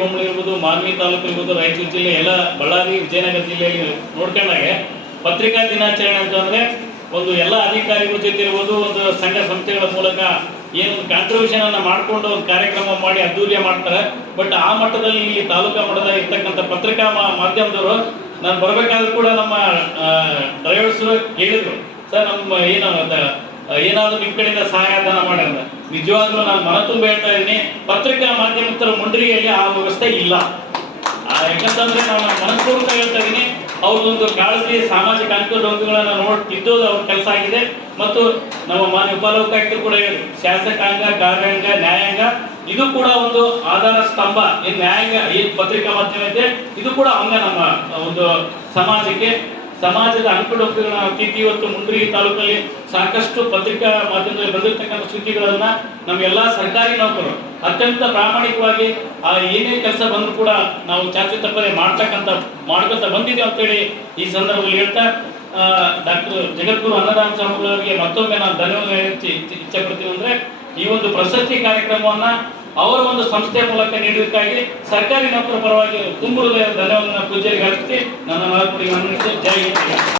ಬೊಮ್ಮಳು ಇರ್ಬೋದು ಮಾನ್ವಿ ತಾಲೂಕು ಇರ್ಬೋದು, ರಾಯಚೂರು ಜಿಲ್ಲೆ ಎಲ್ಲ ಬಳ್ಳಾರಿ, ವಿಜಯನಗರ ಜಿಲ್ಲೆಯಲ್ಲಿ ನೋಡ್ಕೊಂಡಾಗೆ ಪತ್ರಿಕಾ ದಿನಾಚರಣೆ ಅಂತಂದ್ರೆ ಒಂದು ಎಲ್ಲ ಅಧಿಕಾರಿಗಳ ಜೊತೆ ಇರ್ಬೋದು, ಒಂದು ಸಂಘ ಸಂಸ್ಥೆಗಳ ಮೂಲಕ ಏನು ಕಾಂಟ್ರಿಬ್ಯೂಷನ್ ಅನ್ನ ಮಾಡ್ಕೊಂಡು ಒಂದು ಕಾರ್ಯಕ್ರಮ ಮಾಡಿ ಅದ್ದೂರಿಯ ಮಾಡ್ತಾರೆ. ಬಟ್ ಆ ಮಟ್ಟದಲ್ಲಿ ಇಲ್ಲಿ ತಾಲೂಕಾ ಮಟ್ಟದ ಇರ್ತಕ್ಕಂಥ ಪತ್ರಿಕಾ ಮಾಧ್ಯಮದವರು ನಾನು ಬರಬೇಕಾದ್ರೂ ಕೂಡ ನಮ್ಮ ಡ್ರೈವರ್ಸ್ ಹೇಳಿದ್ರು. ಸರ್, ನಮ್ಮ ಏನು ಏನಾದರೂ ನಿಮ್ಮ ಕಡೆಯಿಂದ ಸಹಾಯಧನ ಮಾಡ್ಯಾರ ನಿಜವಾಗ್ಲೂ ನಾನು ಮನ ತುಂಬ ಹೇಳ್ತಾ ಇದ್ದೀನಿ. ಪತ್ರಿಕಾ ಮಾಧ್ಯಮಸ್ಥರ ಮುಂಡ್ರಿಯಲ್ಲಿ ಆ ವ್ಯವಸ್ಥೆ ಇಲ್ಲ. ಯಾಕಂತಂದ್ರೆ ನಾನು ಮನಸ್ಪೂರ್ವಕ ಹೇಳ್ತಾ ಇದ್ದೀನಿ. ಅವ್ರದ್ದೊಂದು ಕಾಳಜಿ, ಸಾಮಾಜಿಕ ಅಂಕುಡೊಂಕುಗಳನ್ನ ನೋಡ್ ತಿದ್ದೋದು ಅವ್ರ ಕೆಲಸ ಆಗಿದೆ. ಮತ್ತು ನಮ್ಮ ಮಾನ್ಯ ಉಪಲೋಕಾಯುಕ್ತರು ಕೂಡ ಹೇಳಿ ಶಾಸಕಾಂಗ, ಕಾರ್ಯಾಂಗ, ನ್ಯಾಯಾಂಗ, ಇದು ಕೂಡ ಒಂದು ಆಧಾರ ಸ್ತಂಭ. ಏನ್ ನ್ಯಾಯಾಂಗ ಏನ್ ಪತ್ರಿಕಾ ಮಾಧ್ಯಮ ಇದೆ ಇದು ಕೂಡ ಅಂಗ ನಮ್ಮ ಒಂದು ಸಮಾಜಕ್ಕೆ ಸಮಾಜದ ಅನುಕೂಲ ಅತಿಥಿ ಇವತ್ತು ಮುಂಡ್ರಿ ತಾಲೂಕಲ್ಲಿ ಸಾಕಷ್ಟು ಪತ್ರಿಕಾ ಮಾಧ್ಯಮದಲ್ಲಿ ಬಂದಿರತಕ್ಕಂಥ ಸುದ್ದಿಗಳನ್ನ ನಮ್ಮ ಎಲ್ಲಾ ಸರ್ಕಾರಿ ನೌಕರರು ಅತ್ಯಂತ ಪ್ರಾಮಾಣಿಕವಾಗಿ ಆ ಏನೇ ಕೆಲಸ ಬಂದ್ರು ಕೂಡ ನಾವು ಚಾಚು ತಪ್ಪದೆ ಮಾಡ್ತಕ್ಕಂಥ ಮಾಡ್ಕೊತ ಬಂದಿದ್ದೀವಿ ಅಂತೇಳಿ ಈ ಸಂದರ್ಭದಲ್ಲಿ ಹೇಳ್ತಾ ಡಾಕ್ಟರ್ ಜಗದ್ಗುರು ಅನ್ನದಾನ ಸ್ವಾಮಿಗಳವರಿಗೆ ಮತ್ತೊಮ್ಮೆ ನಾನು ಧನ್ಯವಾದ ಇಚ್ಛೆ- ಪಡ್ತೀವಿ ಅಂದ್ರೆ ಈ ಒಂದು ಪ್ರಶಸ್ತಿ ಕಾರ್ಯಕ್ರಮವನ್ನ ಅವರ ಒಂದು ಸಂಸ್ಥೆಯ ಮೂಲಕ ನೀಡುವುದಕ್ಕಾಗಿ ಸರ್ಕಾರಿ ನೌಕರ ಪರವಾಗಿ ತುಂಬ ಧನ್ಯವಾದ ಪೂಜೆಗೆ ಹಾಕಿ ನನ್ನ ನಾಲ್ಕು ಜೈ.